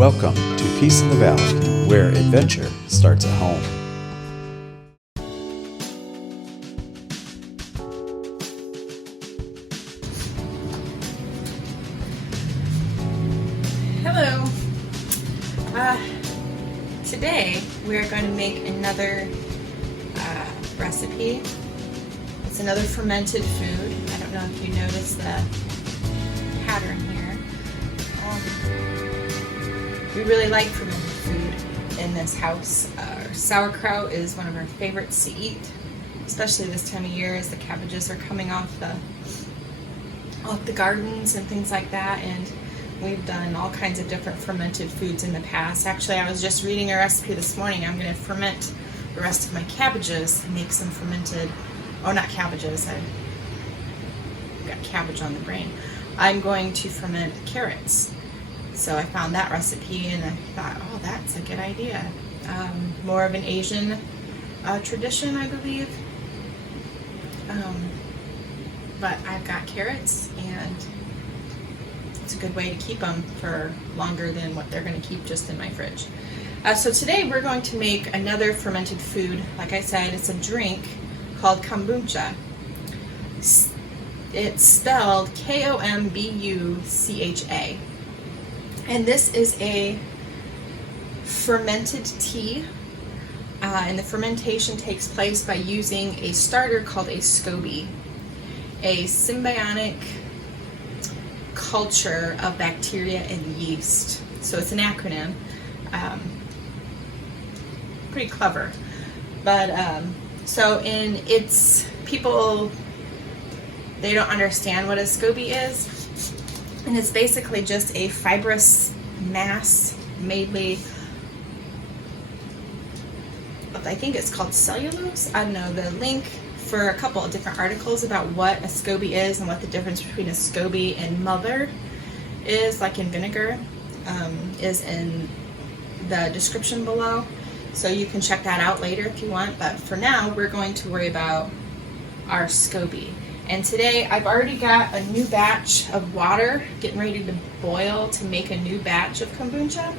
Welcome to Peace in the Valley, where adventure starts at home. Hello. Today we're going to make another recipe. It's another fermented food. I don't know if you noticed the pattern here. We really like fermented food in this house. Sauerkraut is one of our favorites to eat, especially this time of year as the cabbages are coming off the gardens and things like that. And we've done all kinds of different fermented foods in the past. Actually, I was just reading a recipe this morning. I'm going to ferment the rest of my cabbages and make some fermented, oh, not cabbages, I've got cabbage on the brain. I'm going to ferment carrots. So I found that recipe and I thought, oh, that's a good idea. More of an Asian tradition, I believe. But I've got carrots and it's a good way to keep them for longer than what they're going to keep just in my fridge. So today we're going to make another fermented food. Like I said, it's a drink called kombucha. It's spelled Kombucha. And this is a fermented tea. And the fermentation takes place by using a starter called a Scoby, a symbiotic culture of bacteria and yeast. So it's an acronym. Pretty clever. But so in its people, they don't understand what a Scoby is. And it's basically just a fibrous mass mainly, I think it's called cellulose. I don't know. The link for a couple of different articles about what a Scoby is and what the difference between a Scoby and mother is, like in vinegar, is in the description below. So you can check that out later if you want. But for now, we're going to worry about our Scoby. And today I've already got a new batch of water getting ready to boil to make a new batch of kombucha.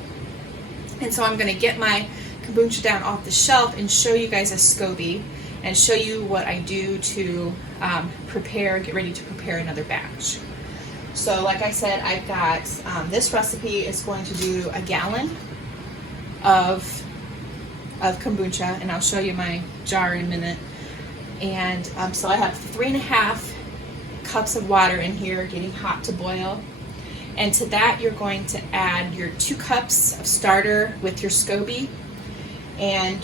And so I'm going to get my kombucha down off the shelf and show you guys a Scoby and show you what I do to get ready to prepare another batch. So like I said, I've got, this recipe is going to do a gallon of kombucha, and I'll show you my jar in a minute. And so I have 3.5 cups of water in here getting hot to boil. And to that you're going to add your 2 cups of starter with your Scoby. And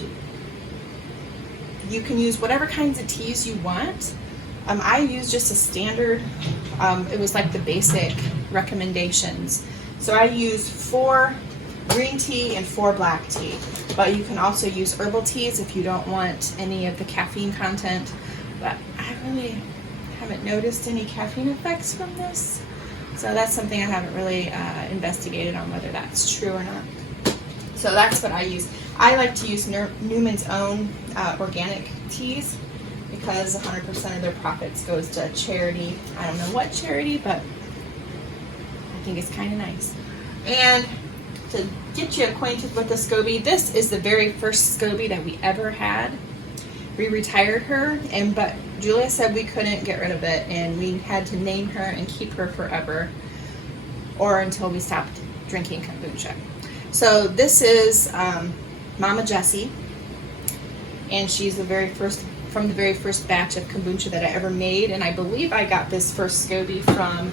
you can use whatever kinds of teas you want. I use just a standard, it was like the basic recommendations. So I use 4 green tea and 4 black tea. But you can also use herbal teas if you don't want any of the caffeine content. But I really haven't noticed any caffeine effects from this. So that's something I haven't really investigated on whether that's true or not. So that's what I use. I like to use Newman's Own organic teas because 100% of their profits goes to charity. I don't know what charity, but I think it's kind of nice. And to get you acquainted with the Scoby, this is the very first Scoby that we ever had. We retired her, but Julia said we couldn't get rid of it, and we had to name her and keep her forever, or until we stopped drinking kombucha. So this is Mama Jessie, and she's from the very first batch of kombucha that I ever made, and I believe I got this first Scoby from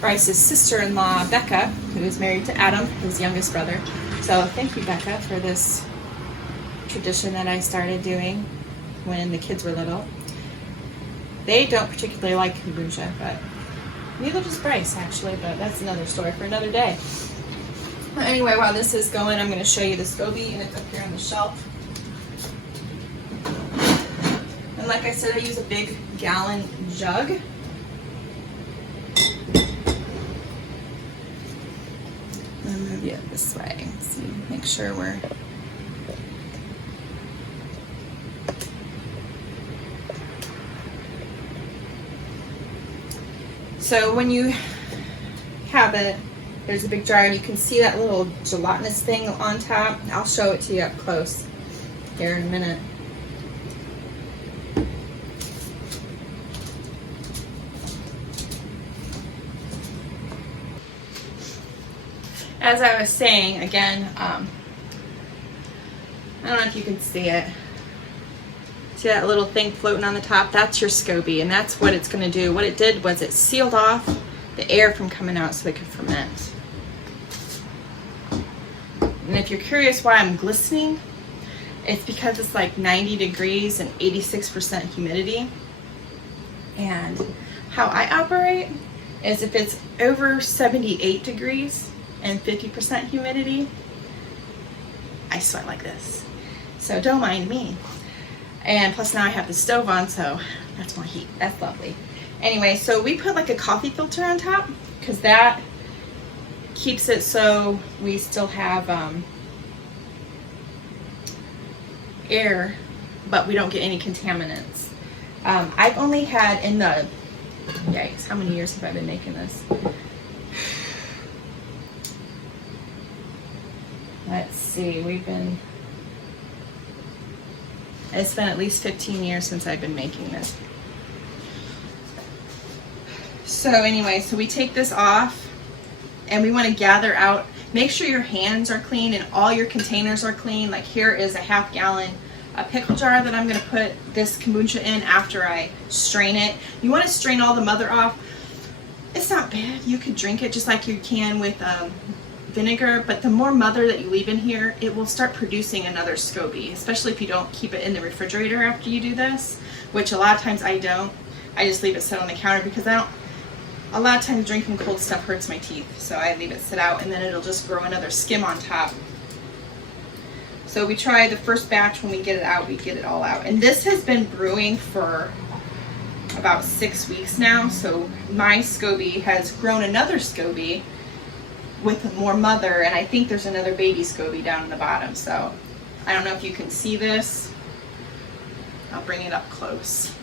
Bryce's sister-in-law, Becca, who is married to Adam, his youngest brother. So thank you, Becca, for this tradition that I started doing when the kids were little. They don't particularly like kombucha, but neither does Bryce, actually, but that's another story for another day. But anyway, while this is going, I'm going to show you the Scoby, and it's up here on the shelf. And like I said, I use a big gallon jug. I'll move it this way. See, make sure we're. So when you have it There's a big jar, and you can see that little gelatinous thing on top. I'll show it to you up close here in a minute. As I was saying, again, I don't know if you can see it. See that little thing floating on the top? That's your Scoby, and that's what it's going to do. What it did was it sealed off the air from coming out so it could ferment. And if you're curious why I'm glistening, it's because it's like 90 degrees and 86% humidity. And how I operate is if it's over 78 degrees and 50% humidity, I sweat like this. So don't mind me. And plus now I have the stove on, so that's more heat. That's lovely. Anyway, so we put like a coffee filter on top because that keeps it so we still have air, but we don't get any contaminants. I've only had in the, yikes, how many years have I been making this? Let's see, it's been at least 15 years since I've been making this. So anyway, so we take this off and we want to gather out, make sure your hands are clean and all your containers are clean. Like here is a half gallon pickle jar that I'm going to put this kombucha in after I strain it. You want to strain all the mother off. It's not bad. You could drink it just like you can with vinegar, but the more mother that you leave in here, it will start producing another Scoby, especially if you don't keep it in the refrigerator after you do this, which a lot of times I don't. I just leave it sit on the counter because a lot of times drinking cold stuff hurts my teeth, so I leave it sit out and then it'll just grow another skim on top. So we try the first batch. When we get it out, we get it all out. And this has been brewing for about 6 weeks now, so my Scoby has grown another Scoby with more mother, and I think there's another baby Scoby down in the bottom. So I don't know if you can see this. I'll bring it up close.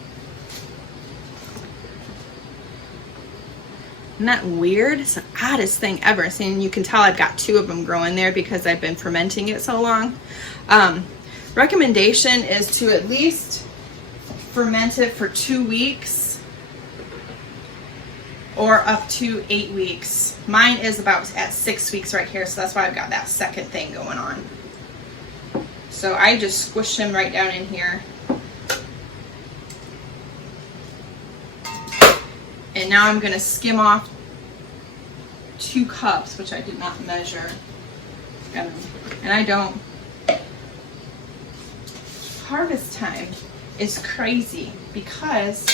Isn't that weird? It's the oddest thing ever. And you can tell I've got 2 of them growing there because I've been fermenting it so long. Recommendation is to at least ferment it for 2 weeks or up to 8 weeks. Mine is about at 6 weeks right here, so that's why I've got that second thing going on. So I just squish them right down in here. And now I'm going to skim off 2 cups, which I did not measure. And I don't. Harvest time is crazy because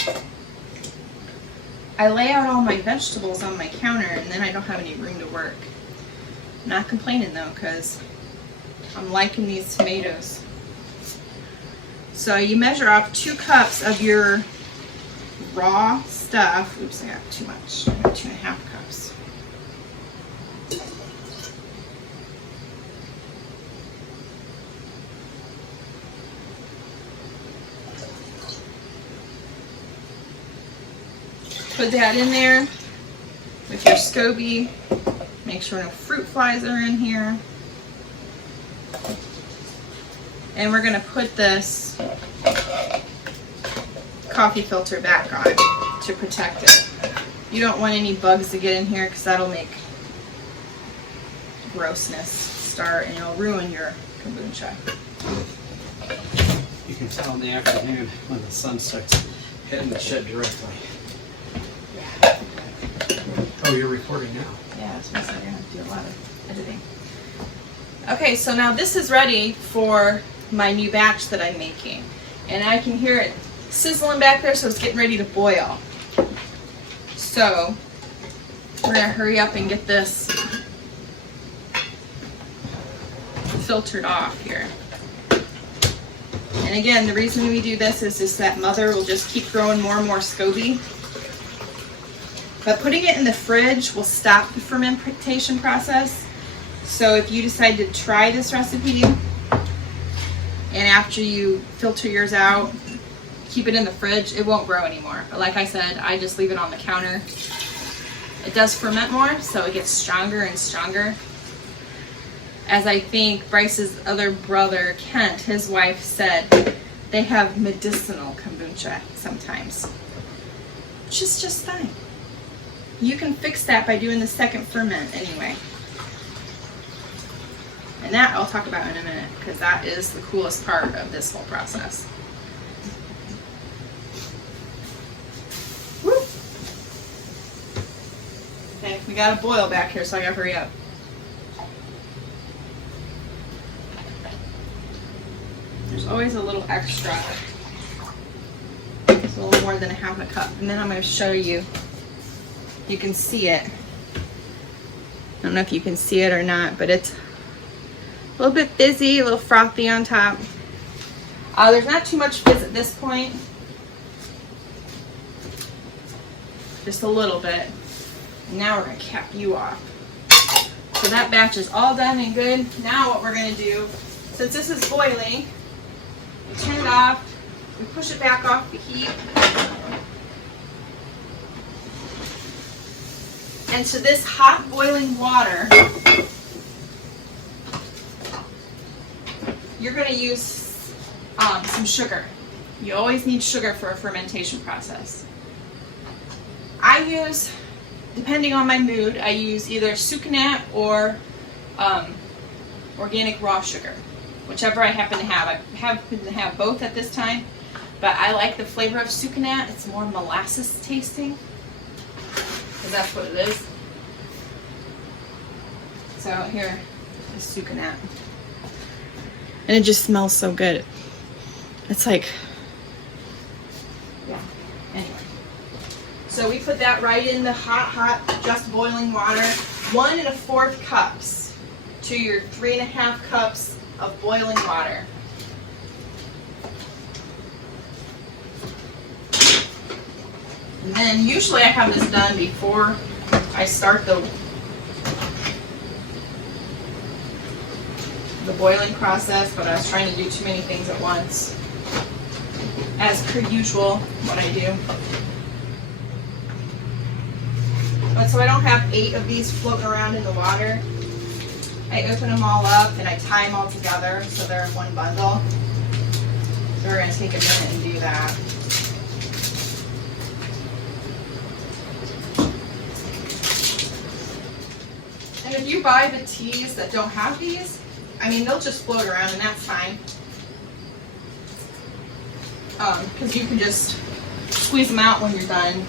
I lay out all my vegetables on my counter and then I don't have any room to work. I'm not complaining though, because I'm liking these tomatoes. So you measure off 2 cups of your raw stuff. Oops, I got too much. I got 2.5 cups. Put that in there with your Scoby. Make sure no fruit flies are in here. And we're going to put this coffee filter back on to protect it. You don't want any bugs to get in here because that'll make grossness start and it'll ruin your kombucha. You can tell in the afternoon when the sun starts hitting the shed directly. Oh, you're recording now. Yeah, that's what I said. You're going to have to do a lot of editing. Okay, so now this is ready for my new batch that I'm making. And I can hear it sizzling back there, so it's getting ready to boil. So we're going to hurry up and get this filtered off here. And again, the reason we do this is just that mother will just keep growing more and more Scoby. But putting it in the fridge will stop the fermentation process. So if you decide to try this recipe, and after you filter yours out, keep it in the fridge, it won't grow anymore. But like I said, I just leave it on the counter it does ferment more, so it gets stronger and stronger. As I think Bryce's other brother, Kent, his wife said, they have medicinal kombucha sometimes, which is just fine. You can fix that by doing the second ferment anyway. And that I'll talk about in a minute, because that is the coolest part of this whole process. Woo! Okay, we got a boil back here, so I gotta hurry up. There's always a little extra. It's a little more than a half a cup. And then I'm going to show you. You can see it. I don't know if you can see it or not, but it's a little bit fizzy, a little frothy on top. There's not too much fizz at this point. Just a little bit. And now we're going to cap you off. So that batch is all done and good. Now what we're going to do, since this is boiling, we turn it off, we push it back off the heat. And to this hot boiling water, you're going to use some sugar. You always need sugar for a fermentation process. I use, depending on my mood, I use either sucanat or organic raw sugar. Whichever I happen to have. I happen to have both at this time, but I like the flavor of sucanat. It's more molasses tasting, because that's what it is. So here is sucanat. And it just smells so good. It's like, yeah, anyway. So we put that right in the hot, just boiling water. 1 1/4 cups to your 3 1/2 cups of boiling water. And then usually I have this done before I start the boiling process, but I was trying to do too many things at once. As per usual, what I do. But so I don't have 8 of these floating around in the water. I open them all up and I tie them all together so they're in one bundle. So we're going to take a minute and do that. And if you buy the teas that don't have these, I mean, they'll just float around and that's fine. Because you can just squeeze them out when you're done.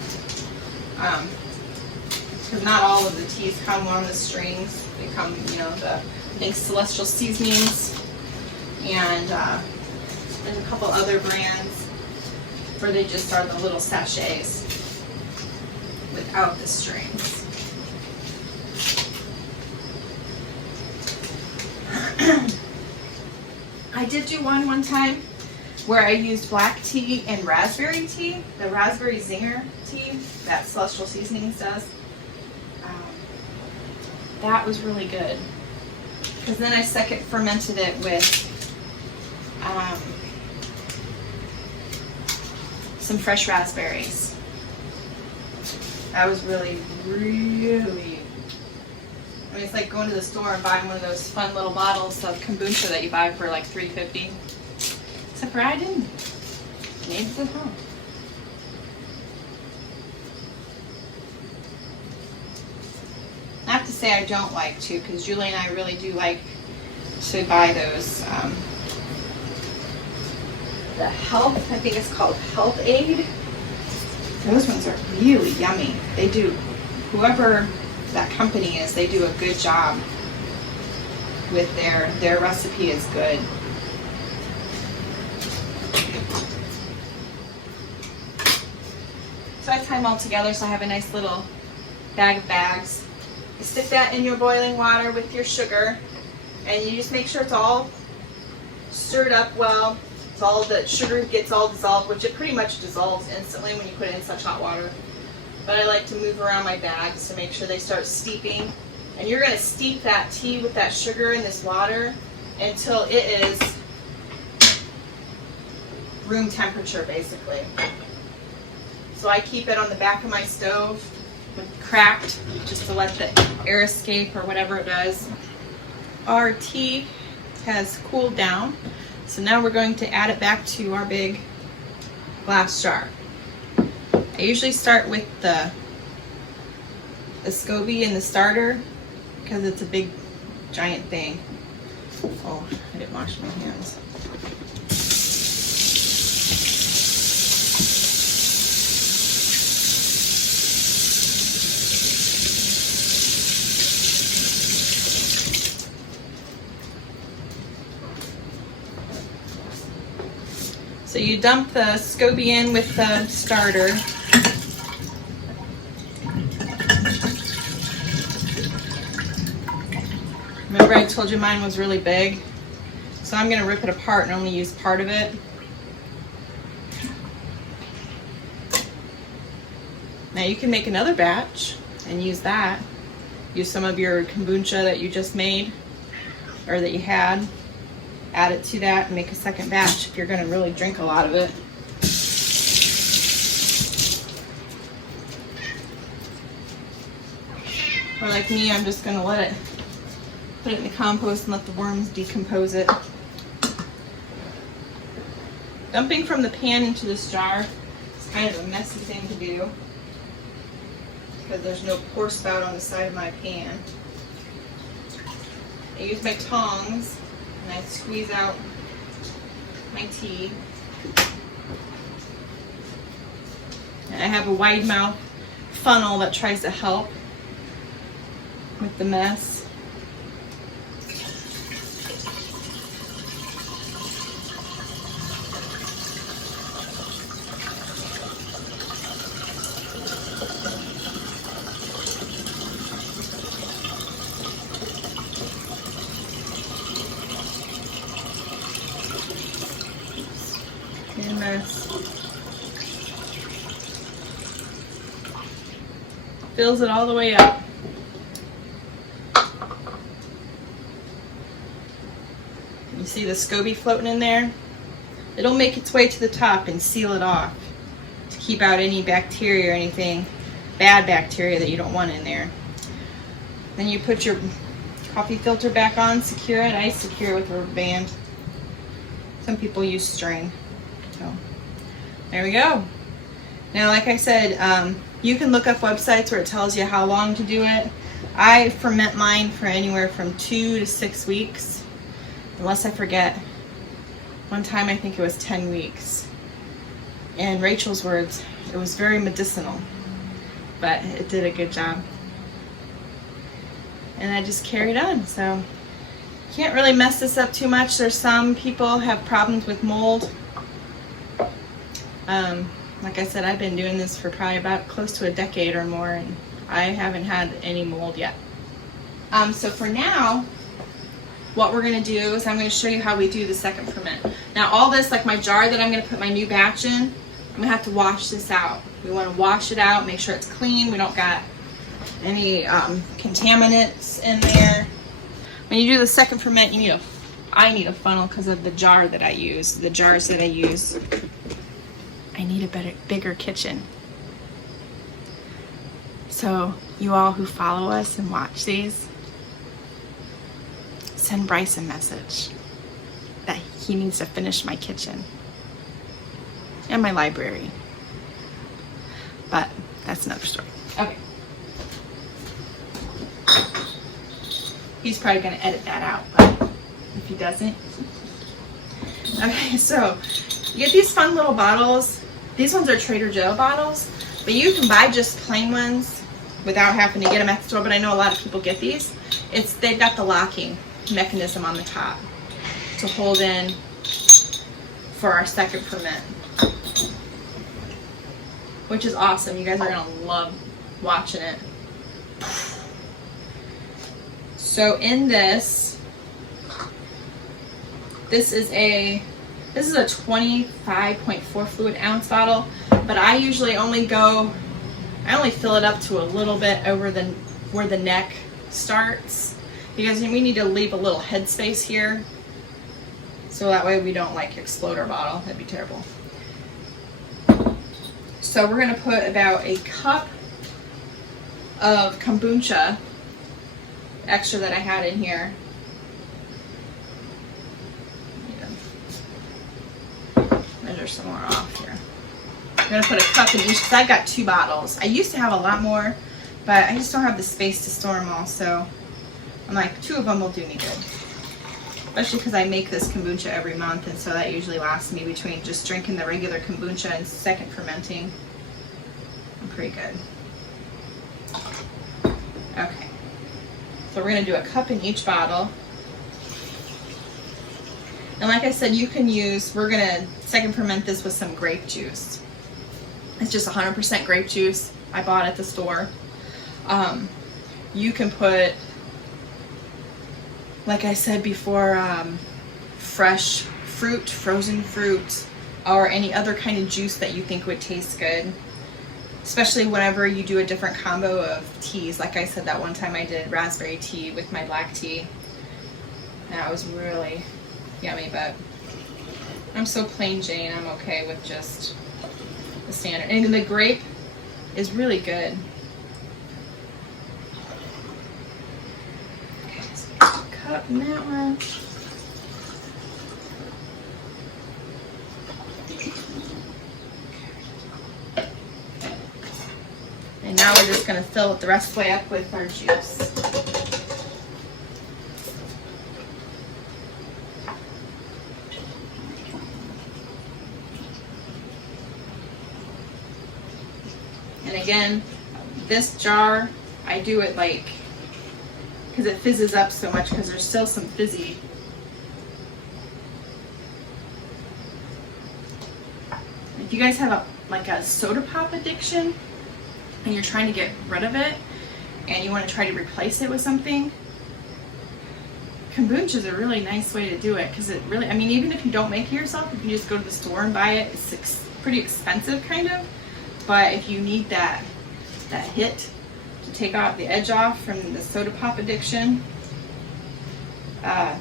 Because not all of the teas come on the strings. They come, you know, I think Celestial Seasonings, and there's a couple other brands where they just are the little sachets without the strings. I did do one time where I used black tea and raspberry tea, the raspberry zinger tea that Celestial Seasonings does. That was really good, because then I second fermented it with some fresh raspberries. That was really, really, I mean, it's like going to the store and buying one of those fun little bottles of kombucha that you buy for like $3.50. Except for I didn't. Made it at home. I have to say I don't like to, because Julie and I really do like to buy those, the Health, I think it's called Health Aid. Those ones are really yummy. They do, whoever that company is, they do a good job with their recipe is good. So I tie them all together so I have a nice little bag of bags. You stick that in your boiling water with your sugar, and you just make sure it's all stirred up well. It's all, the sugar gets all dissolved, which it pretty much dissolves instantly when you put it in such hot water. But I like to move around my bags to make sure they start steeping. And you're going to steep that tea with that sugar in this water until it is room temperature, basically. So I keep it on the back of my stove cracked just to let the air escape or whatever it does. Our tea has cooled down, so now we're going to add it back to our big glass jar. I usually start with the Scoby and the starter because it's a big giant thing. Oh, I didn't wash my hands. So you dump the Scoby in with the starter. Remember I told you mine was really big? So I'm going to rip it apart and only use part of it. Now you can make another batch and use that. Use some of your kombucha that you just made or that you had. Add it to that and make a second batch if you're going to really drink a lot of it. Or like me, I'm just going to let it, put it in the compost and let the worms decompose it. Dumping from the pan into this jar is kind of a messy thing to do because there's no pour spout on the side of my pan. I use my tongs and I squeeze out my tea. And I have a wide mouth funnel that tries to help with the mess. Mess. Fills it all the way up. You see the Scoby floating in there? It'll make its way to the top and seal it off to keep out any bacteria or anything, bad bacteria that you don't want in there. Then you put your coffee filter back on, secure it. I secure it with a rubber band. Some people use string. So there we go. Now, like I said, you can look up websites where it tells you how long to do it. I ferment mine for anywhere from 2 to 6 weeks, unless I forget. One time I think it was 10 weeks. In Rachel's words, it was very medicinal, but it did a good job. And I just carried on, so can't really mess this up too much. There's some people have problems with mold. Like I said, I've been doing this for probably about close to a decade or more, and I haven't had any mold yet. So for now, what we're going to do is I'm going to show you how we do the second ferment. Now all this, like my jar that I'm going to put my new batch in, I'm going to have to wash this out. We want to wash it out, make sure it's clean. We don't got any contaminants in there. When you do the second ferment, I need a funnel because of the jar that I use, the jars that I use. I need a bigger kitchen. So you all who follow us and watch these, send Bryce a message that he needs to finish my kitchen and my library. But that's another story. Okay. He's probably gonna edit that out, but if he doesn't. Okay, so you get these fun little bottles. These ones are Trader Joe bottles, but you can buy just plain ones without having to get them at the store, but I know a lot of people get these. They've got the locking mechanism on the top to hold in for our second ferment, which is awesome. You guys are gonna love watching it. So in this is a 25.4 fluid ounce bottle, but I usually only fill it up to a little bit over where the neck starts, because we need to leave a little head space here, so that way we don't like explode our bottle. That'd be terrible. So we're gonna put about a cup of kombucha extra that I had in here. Measure some more off here. I'm gonna put a cup in each because I've got 2 bottles. I used to have a lot more, but I just don't have the space to store them all, so I'm like, 2 of them will do me good. Especially because I make this kombucha every month, and so that usually lasts me between just drinking the regular kombucha and second fermenting. I'm pretty good. Okay. So we're going to do a cup in each bottle. And like I said, you can use, we're going to second ferment this with some grape juice. It's just 100% grape juice I bought at the store. You can put, like I said before, fresh fruit, frozen fruit, or any other kind of juice that you think would taste good. Especially whenever you do a different combo of teas. Like I said, that one time I did raspberry tea with my black tea. That was really yummy, but I'm so plain Jane, I'm okay with just the standard. And the grape is really good. Okay, so a cup in that one. And now we're just going to fill it the rest of the way up with our juice. And again, this jar, I do it like, because it fizzes up so much because there's still some fizzy. If you guys have like a soda pop addiction, and you're trying to get rid of it and you want to try to replace it with something, kombucha is a really nice way to do it, because it really, I mean, even if you don't make it yourself, if you just go to the store and buy it, it's pretty expensive kind of, but if you need that hit to take off the edge off from the soda pop addiction, the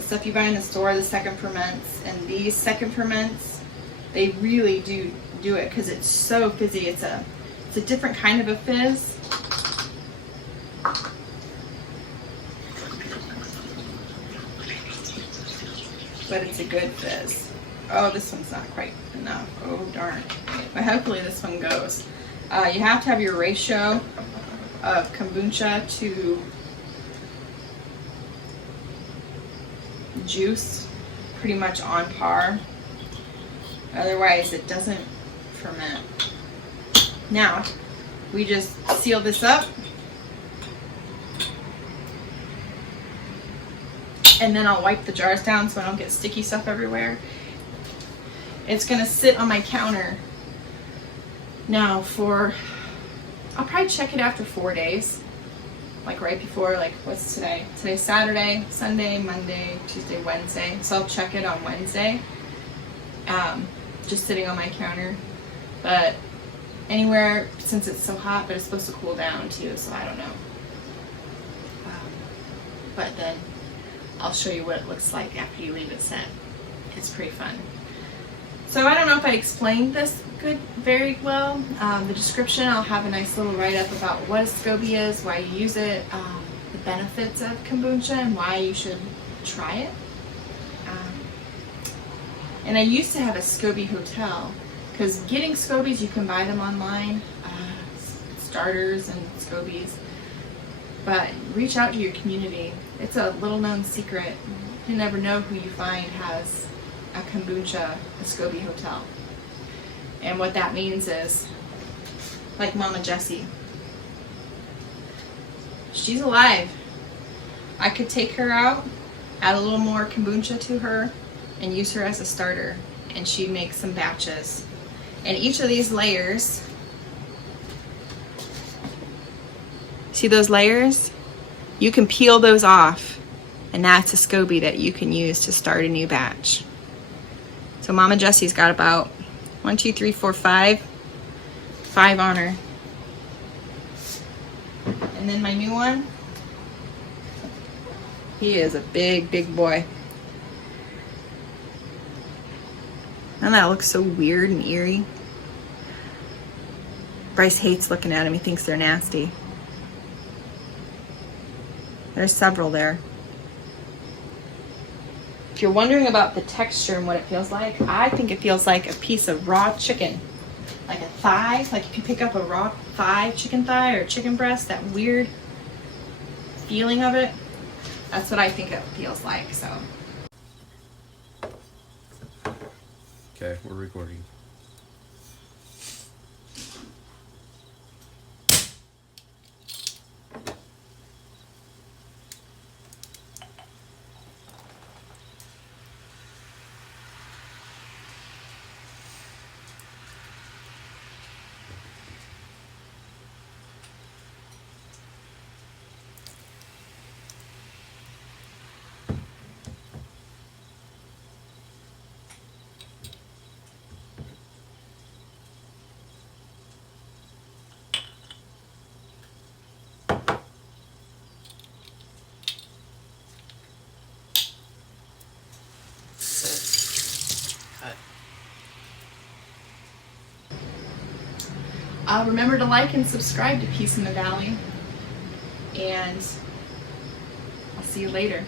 stuff you buy in the store, the second ferments, and these second ferments, they really do it because it's so fizzy. It's a different kind of a fizz. But it's a good fizz. Oh, this one's not quite enough. Oh, darn. But hopefully this one goes. You have to have your ratio of kombucha to juice pretty much on par. Otherwise, it doesn't ferment. Now, we just seal this up. And then I'll wipe the jars down so I don't get sticky stuff everywhere. It's gonna sit on my counter now for, I'll probably check it after 4 days. Like right before, like what's today? Today's Saturday, Sunday, Monday, Tuesday, Wednesday. So I'll check it on Wednesday. Just sitting on my counter. But anywhere, since it's so hot, but it's supposed to cool down too, so I don't know. But then I'll show you what it looks like after you leave it set. It's pretty fun. So I don't know if I explained this very well. The description, I'll have a nice little write-up about what a Scoby is, why you use it, the benefits of kombucha, and why you should try it. And I used to have a Scoby hotel, because getting Scobies, you can buy them online, starters and Scobies, but reach out to your community. It's a little known secret. You never know who you find has a kombucha, a Scoby hotel. And what that means is, like Mama Jessie, she's alive. I could take her out, add a little more kombucha to her, and use her as a starter, and she'd make some batches. And each of these layers, see those layers? You can peel those off, and that's a Scoby that you can use to start a new batch. So Mama Jessie's got about 1, 2, 3, 4, 5 on her. And then my new one, he is a big, big boy. And that looks so weird and eerie. Bryce hates looking at them. He thinks they're nasty. There's several there. If you're wondering about the texture and what it feels like, I think it feels like a piece of raw chicken. Like a thigh, like if you pick up a raw thigh, chicken thigh or chicken breast, that weird feeling of it. That's what I think it feels like, so. Okay, we're recording. Remember to like and subscribe to Peace in the Valley, and I'll see you later.